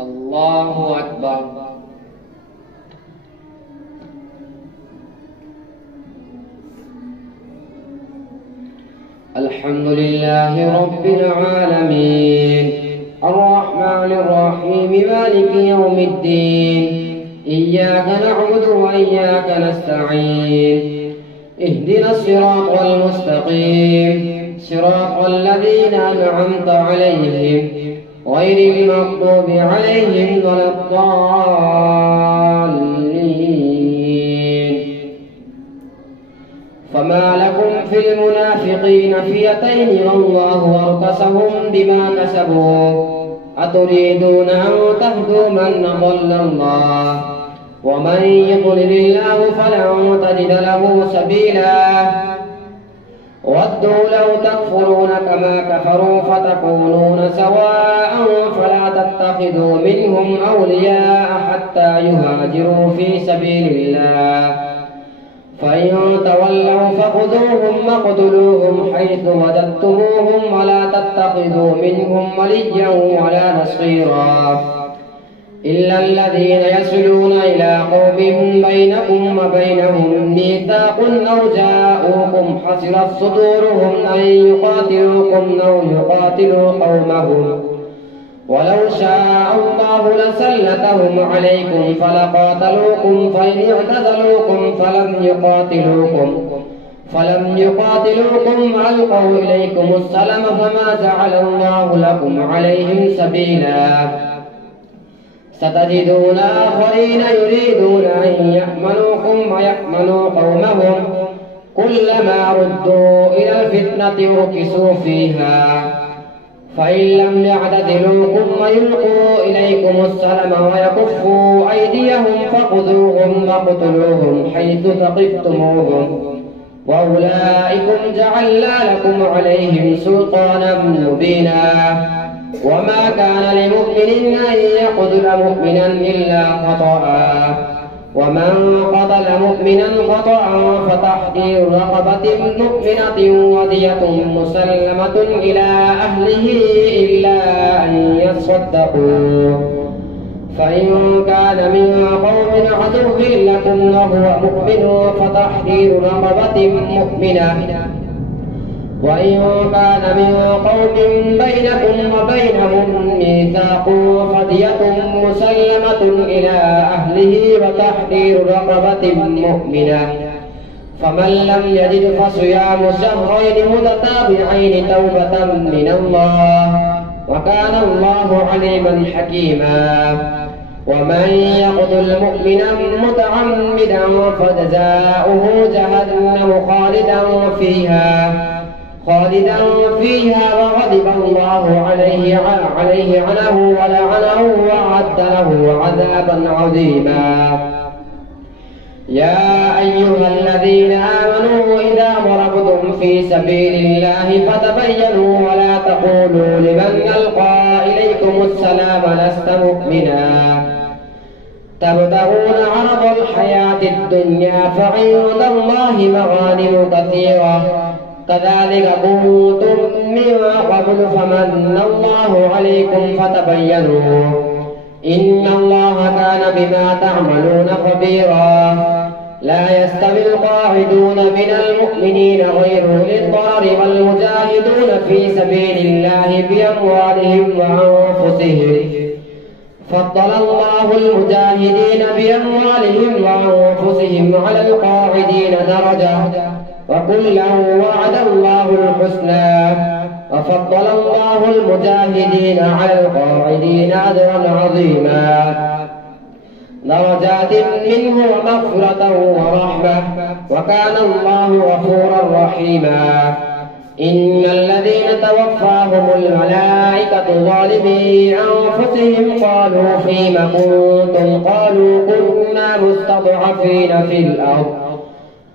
الله أكبر. الحمد لله رب العالمين الرحمن الرحيم مالك يوم الدين إياك نعبد وإياك نستعين اهدنا الصراط المستقيم صراط الذين أنعمت عليهم غير المغضوب عليهم ولا الضالين. فما لكم في المنافقين فئتين والله أركسهم بما كسبوا أتريدون أن تهدوا من أضل الله ومن يضلل الله فلن تجد له سبيلا. ودوا لو تكفرون كما كفروا فتكونون سواء فلا تتخذوا منهم أولياء حتى يهاجروا في سبيل الله فإن تولوا فخذوهم واقتلوهم حيث وجدتموهم ولا تتخذوا منهم وليا ولا نصيرا إلا الذين يصلون إلى قوم بينكم وبينهم ميثاق أو جاءوكم حصرت صدورهم أن يقاتلوكم أو يقاتلوا قومهم ولو شاء الله لسلطهم عليكم فلقاتلوكم فإن اعتزلوكم فلم يقاتلوكم وألقوا إليكم السلم فما جعل الله لكم عليهم سبيلا. ستجدون آخرين يريدون أن يأمنوكم ويأمنوا قومهم كلما ردوا إلى الفتنة ركسوا فيها فإن لم يعتزلوكم ويلقوا إليكم السلم ويكفوا أيديهم فخذوهم واقتلوهم حيث ثقفتموهم وأولئكم جعلنا لكم عليهم سلطانا مبينا. وما كان لمؤمن أن يقتل مؤمنا إلا خطأ ومن قتل مؤمنا خطأ فتحرير رقبة مؤمنة ودية مسلمة إلى أهله إلا أن يصدقوا فإن كان من قوم عدو لكم وهو مؤمن فتحرير رقبة مؤمنة وإن كان من قوم بينكم وبينهم ميثاق فدية مسلمة إلى أهله وتحرير رقبة مؤمنة فمن لم يجد فصيام شهرين متتابعين توبة من الله وكان الله عليما حكيما. ومن يقتل مؤمنا متعمدا فجزاؤه جهنم خالدا فيها وغضب الله عليه عنه ولعنه وأعد له عذابا عظيما. يا أيها الذين آمنوا إذا ضربتم في سبيل الله فتبينوا ولا تقولوا لمن ألقى إليكم السلام لست مؤمنا تبتغون عرض الحياة الدنيا فعند الله مغانم كثيرة كذلك كنتم من قبل فمن الله عليكم فتبينوا إن الله كان بما تعملون خبيرا. لا يستوي القاعدون من المؤمنين غير أولي الضرر والمجاهدون في سبيل الله بأموالهم وأنفسهم فضل الله المجاهدين بأموالهم وأنفسهم على القاعدين درجة وكلا وعد الله الحسنى وفضل الله المجاهدين على القاعدين أجرا عظيما درجات منه ومغفرة ورحمة وكان الله غفورا رحيما. إن الذين توفاهم الملائكة ظالمي أنفسهم قالوا فيم كنتم قالوا كنا مستضعفين في الأرض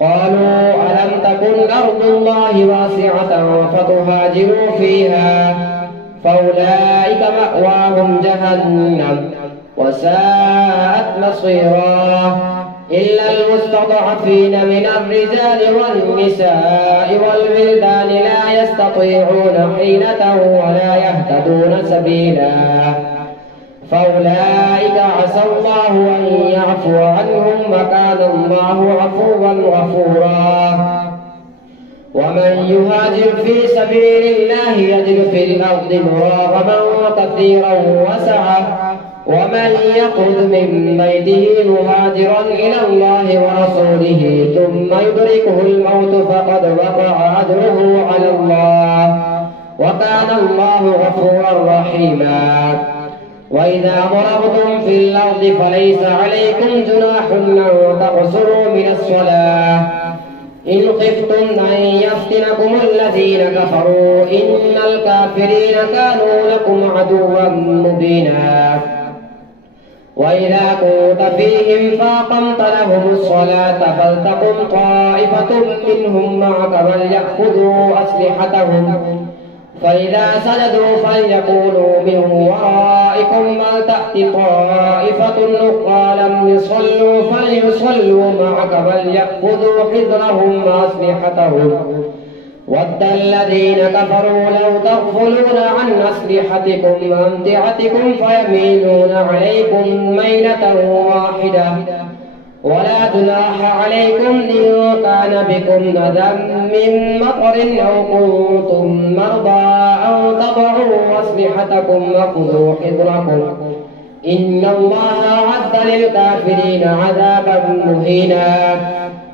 قالوا ألم تكن أرض الله واسعة فتهاجروا فيها فأولئك مأواهم جهنم وساءت مصيرا. إلا المستضعفين من الرجال والنساء والولدان لا يستطيعون حيلة ولا يهتدون سبيلا فأولئك عسى الله أن يعفو عنهم وكان الله عفوا غفورا ومن يهاجر في سبيل الله يجد في الأرض مراغما كثيرا وسعة ومن يخرج من بيته مهاجرا إلى الله ورسوله ثم يدركه الموت فقد وقع أجره على الله وكان الله غفورا رحيما وإذا ضربتم في الأرض فليس عليكم جناح أن تقصروا من الصلاة إن خفتم أن يفتنكم الذين كفروا إن الكافرين كانوا لكم عدوا مبينا وإذا كنت فيهم فأقمت لهم الصلاة فلتقم طائفة منهم معك وليأخذوا أسلحتهم فإذا سجدوا فليكونوا من ورائكم ولتأت طائفة أخرى لم يصلوا فليصلوا معك وليأخذوا حذرهم وأسلحتهم ود الذين كفروا لو تغفلون عن أسلحتكم وأمتعتكم فيميلون عليكم ميلة واحدة ولا جناح عليكم إن كان بكم أذى من مطر أو كنتم مرضى أو تضعوا أسلحتكم وخذوا حذركم إن الله أعد للكافرين عذابا مهينا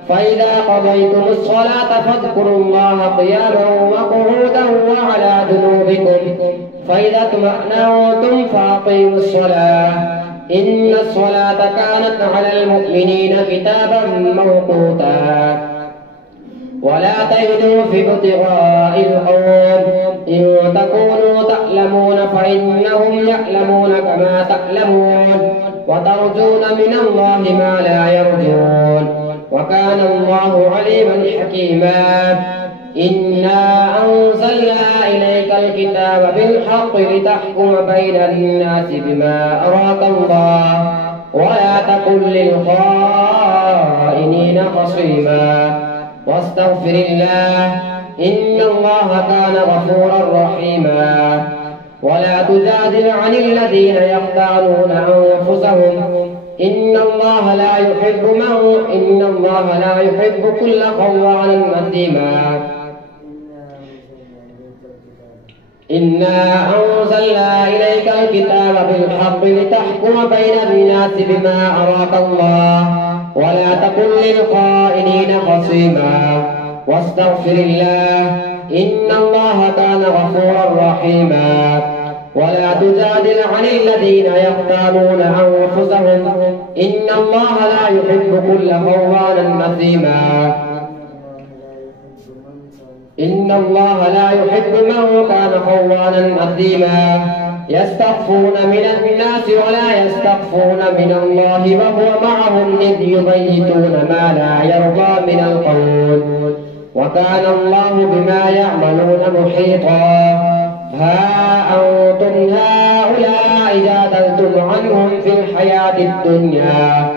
فإذا قضيتم الصلاة فاذكروا الله قياما وقعودا وعلى جنوبكم فإذا اطمأننتم فأقيموا الصلاة إن الصلاة كانت على المؤمنين كتابا موقوتا ولا تهنوا في ابتغاء القوم إن تكونوا تألمون فإنهم يألمون كما تألمون وترجون من الله ما لا يرجون وكان الله عليما حكيما إنا أنزلنا إليك الكتاب بالحق لتحكم بين الناس بما أراك الله ولا تكن للخائنين خصيما واستغفر الله إن الله كان غفورا رحيما ولا تجادل عن الذين يختارون أنفسهم إن الله لا يحب كل خوان أثيما إنا أنزلنا إليك الكتاب بالحق لتحكم بين الناس بما أراك الله ولا تكن للخائنين خصيما واستغفر الله إن الله كان غفورا رحيما ولا تجادل عن الذين يختارون أنفسهم إن الله لا يحب كل خوان أثيما إن الله لا يحب من كان خوانا أثيما يستخفون من الناس ولا يستخفون من الله وهو معهم إذ يبيتون ما لا يرضى من القول وكان الله بما يعملون محيطا ها أنتم هؤلاء جادلتم عنهم في الحياة الدنيا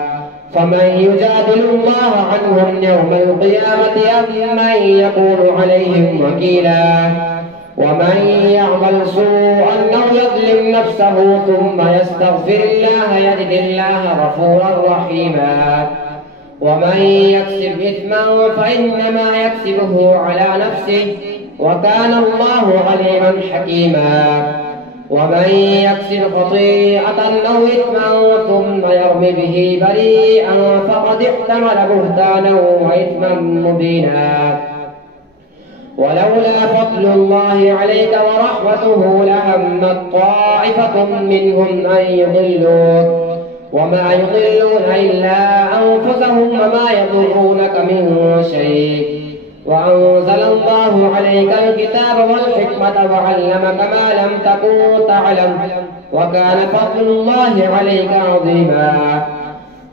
فمن يجادل الله عنهم يوم القيامة أم من يكون عليهم وكيلا ومن يعمل سوءا أو يظلم نفسه ثم يستغفر الله يجد الله غفورا رحيما ومن يكسب إثما فإنما يكسبه على نفسه وكان الله عليما حكيما ومن يكسب خطيئة أو إثما ثم يرم به بريئا فقد احتمل بهتانا وإثما مبينا ولولا فضل الله عليك ورحمته لهمت طائفة منهم أن يضلوك وما يضلون إلا أنفسهم وما يضرونك من شيء وأنزل الله عليك الكتاب والحكمة وعلمك ما لم تكن تعلم وكان فضل الله عليك عظيما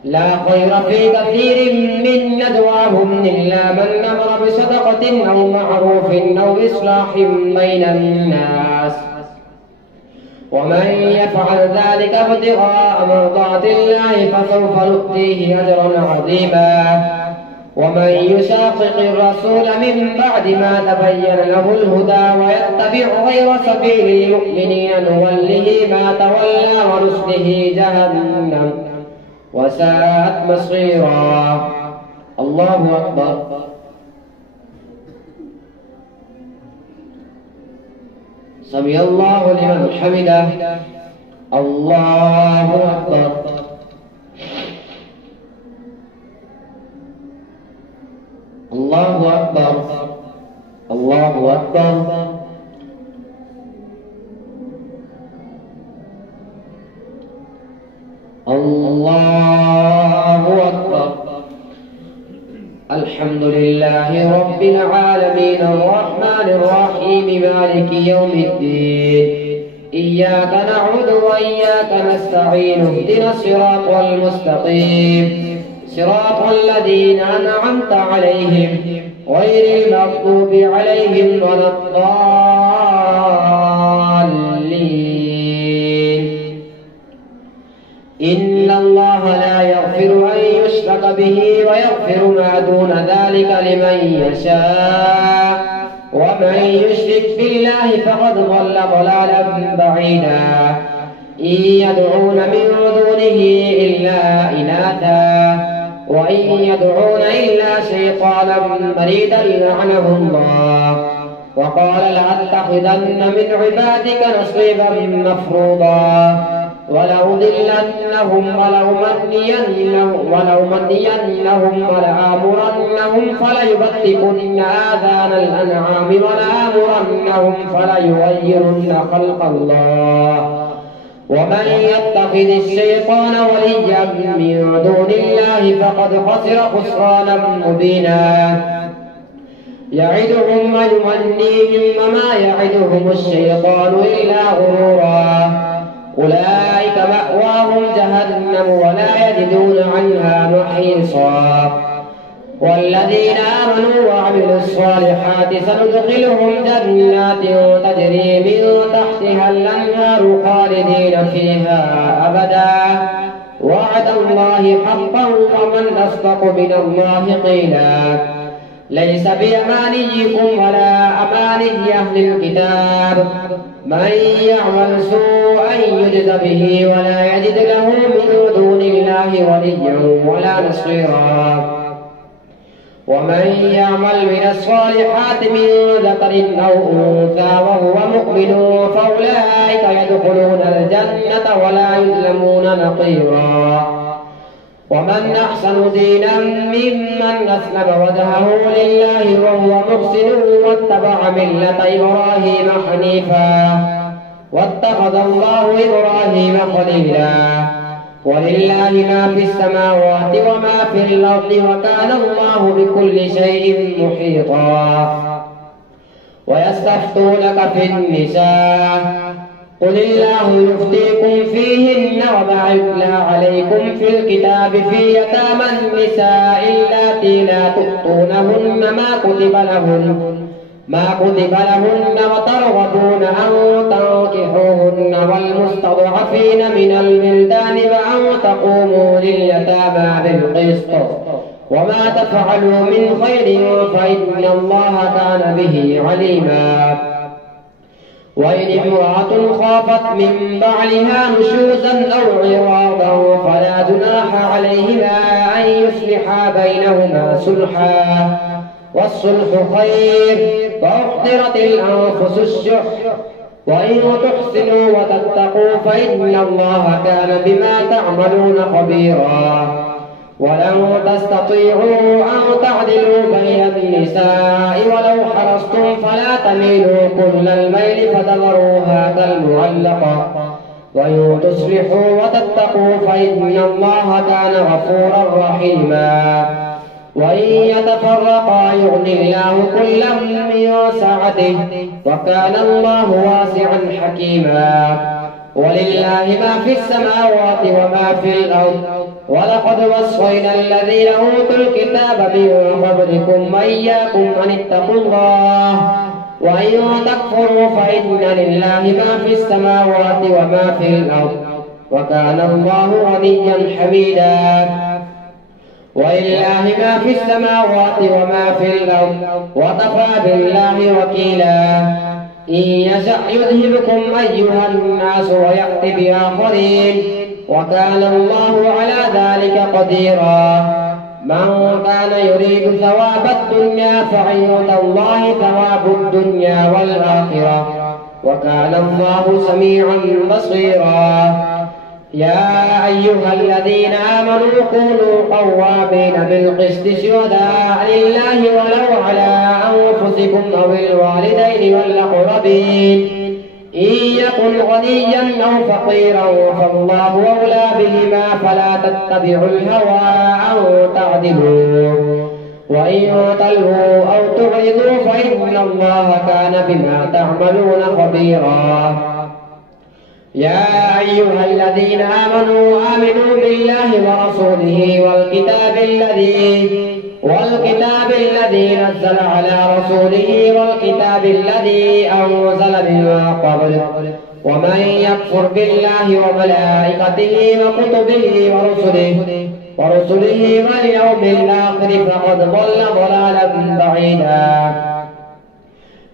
لا خير في كثير من نجواهم إلا من أمر بصدقة أو معروف أو إصلاح بين الناس ومن يفعل ذلك ابتغاء مرضات الله فسوف نؤتيه أجرا عظيما. ومن يشاقق الرسول من بعد ما تبين له الهدى ويتبع غير سبيل المؤمنين نوله ما تولى ونصله جهنم وساءت مصيرا. الله أكبر. سمع الله لمن حمده. الله أكبر. الله أكبر. الله أكبر. الله أكبر. الحمد لله رب العالمين الرحمن الرحيم مالك يوم الدين. إياك نعبد وإياك نستعين اهدنا الصراط المستقيم صراط الذين أنعمت عليهم غير المغضوب عليهم ولا الضالين. إن الله لا يغفر أن يشرك به ويغفر ما دون ذلك لمن يشاء ومن يشرك بالله فقد ضل ضلالا بعيدا. إن يدعون من دونه إلا إناثا وإن يدعون إلا شيطانا مريدا لعنه الله. وقال لأتخذن من عبادك نصيبا مفروضا ولأضلنهم ولأمنينهم ولآمرنهم فليبتكن آذان الأنعام ولآمرنهم فليغيرن خلق الله. ومن يتخذ الشيطان وليا من دون الله فقد خسر خسرانا مبينا. يعدهم ويمنيهم وما يعدهم الشيطان إلا غرورا. أولئك مأواهم جهنم ولا يجدون عنها محيصا. والذين آمنوا وعملوا الصالحات سندخلهم جنات تجري من تحتها الأنهار خالدين فيها أبدا وعد الله حقا ومن أصدق من الله قيلا. ليس بأمانيكم ولا أماني أهل الكتاب من يعمل سوءا يجز به ولا يجد له من دون الله وليا ولا نصيرا. ومن يعمل من الصالحات من ذكر أو أنثى وهو مؤمن فأولئك يدخلون الجنة ولا يظلمون نقيرا. ومن أحسن دينا ممن أسلم وجهه لله وهو محسن واتبع ملة إبراهيم حنيفا واتخذ الله إبراهيم خليلا. ولله ما في السماوات وما في الأرض وكان الله بكل شيء محيطا. ويستفتونك في النساء قل الله يفتيكم فيهن وما يتلى عليكم في الكتاب في يتامى النساء اللاتي لا تؤتونهن ما كتب لهن وترغبون أن تنكحوهن والمستضعفين من الولدان وأن تقوموا لليتامى بالقسط وما تفعلوا من خير فإن الله كان به عليما. وإن امرأة خافت من بعلها نشوزا أو عراضا فلا جناح عليهما أن يصلحا بينهما صلحا والصلح خير وأحضرت الأنفس الشح وإن تحسنوا وتتقوا فإن الله كان بما تعملون خبيرا. ولن تستطيعوا أن تعدلوا بين النساء ولو حرصتم فلا تميلوا كل الميل فتذروها كالمعلقة وإن تصلحوا وتتقوا فإن الله كان غفورا رحيما. وإن يتفرقا يغني الله كلا من سعته وكان الله واسعا حكيما. ولله ما في السماوات وما في الأرض ولقد وصينا الذين أوتوا الكتاب من قبلكم وإياكم أن اتقوا الله وإن تكفروا فإن لله ما في السماوات وما في الأرض وكان الله غنيا حميدا. ولله ما في السماوات وما في الأرض وكفى بالله وكيلا. إن يشأ يذهبكم أيها الناس ويأت بآخرين وكان الله على ذلك قديرا. من كان يريد ثواب الدنيا فعند الله ثواب الدنيا والآخرة وكان الله سميعا بصيرا. يا أيها الذين آمنوا كونوا قوامين بالقسط شهداء لله ولو على أنفسكم أو الوالدين والأقربين إن يكن غنيا أو فقيرا فالله أولى بهما فلا تتبعوا الهوى أن تعدلوا وإن تلهوا أو تعرضوا فإن الله كان بما تعملون خبيرا. يا أيها الذين آمنوا بالله ورسوله والكتاب الذي نزل على رسوله والكتاب الذي أنزل من قبل ومن يكفر بالله وملائكته وكتبه ورسله واليوم الآخر فقد ضل ضلالا بعيدا.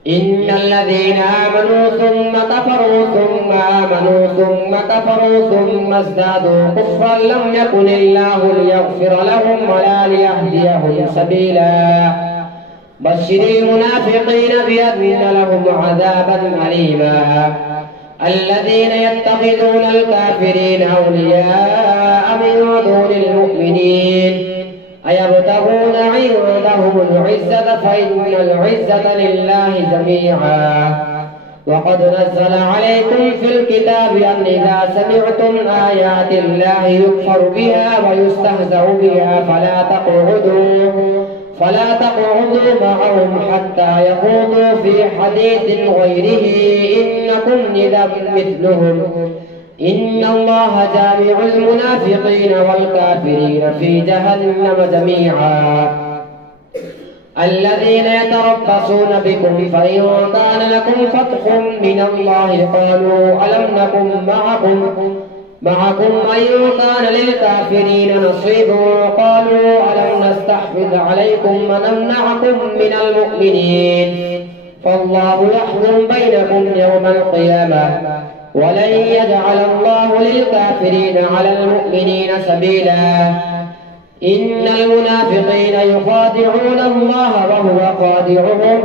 إن الذين آمنوا ثم كفروا ثم آمنوا ثم كفروا ثم ازدادوا كفرا لم يكن الله ليغفر لهم ولا ليهديهم سبيلا. بشر المنافقين بأن لهم عذابا أليما. الذين يتخذون الكافرين أولياء من دون المؤمنين أيبتغون عندهم العزة فإن العزة لله جميعا. وقد نزل عليكم في الكتاب أن إذا سمعتم آيات الله يكفر بها ويستهزأ بها فلا تقعدوا معهم حتى يخوضوا في حديث غيره إنكم إذا مثلهم إن الله جامع المنافقين والكافرين في جهنم جميعا. الذين يتربصون بكم فإن كان لكم فتح من الله قالوا ألم نكن معكم وإن كان للكافرين نصيب قالوا ألم نستحفظ عليكم ونمنعكم من المؤمنين فالله يحكم بينكم يوم القيامة ولن يجعل الله للكافرين على المؤمنين سبيلا. إن المنافقين يخادعون الله وهو خادعهم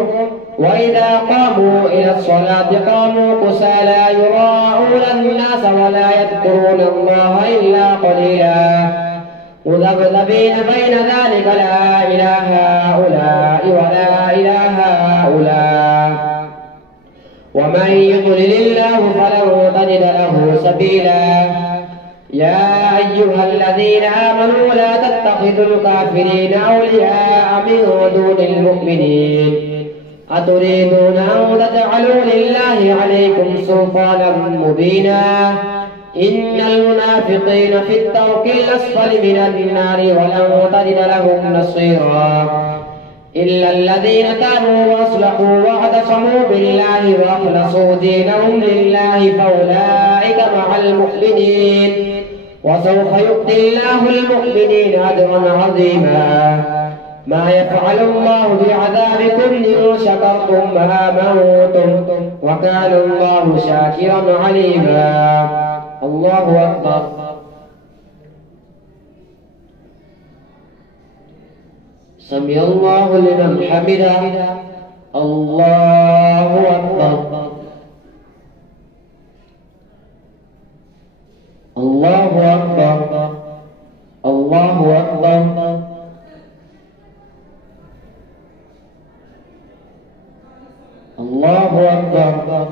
وإذا قاموا إلى الصلاة قاموا كسالى يراءون الناس ولا يذكرون الله إلا قليلا مذبذبين بين ذلك لا إله هؤلاء ولا إله هؤلاء ومن يضلل الله فلن تجد له سبيلا. يا أيها الذين آمنوا لا تتخذوا الكافرين أولياء من دون المؤمنين أتريدون أن تجعلوا لله عليكم سلطانا مبينا. إن المنافقين في الدرك الأسفل من النار ولن تجد لهم نصيرا إلا الذين تابوا وأصلحوا واعتصموا بالله وأخلصوا دينهم لله فأولئك مع المؤمنين وسوف يؤتي الله المؤمنين أجرا عظيما. ما يفعل الله بعذابكم إن شكرتم وآمنتم وكان الله شاكرا عليما. الله أكبر. سمع الله لمن حمده. الله أكبر. الله أكبر. الله أكبر. الله أكبر.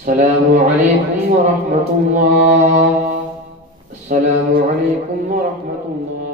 السلام عليكم ورحمة الله. السلام عليكم ورحمة الله.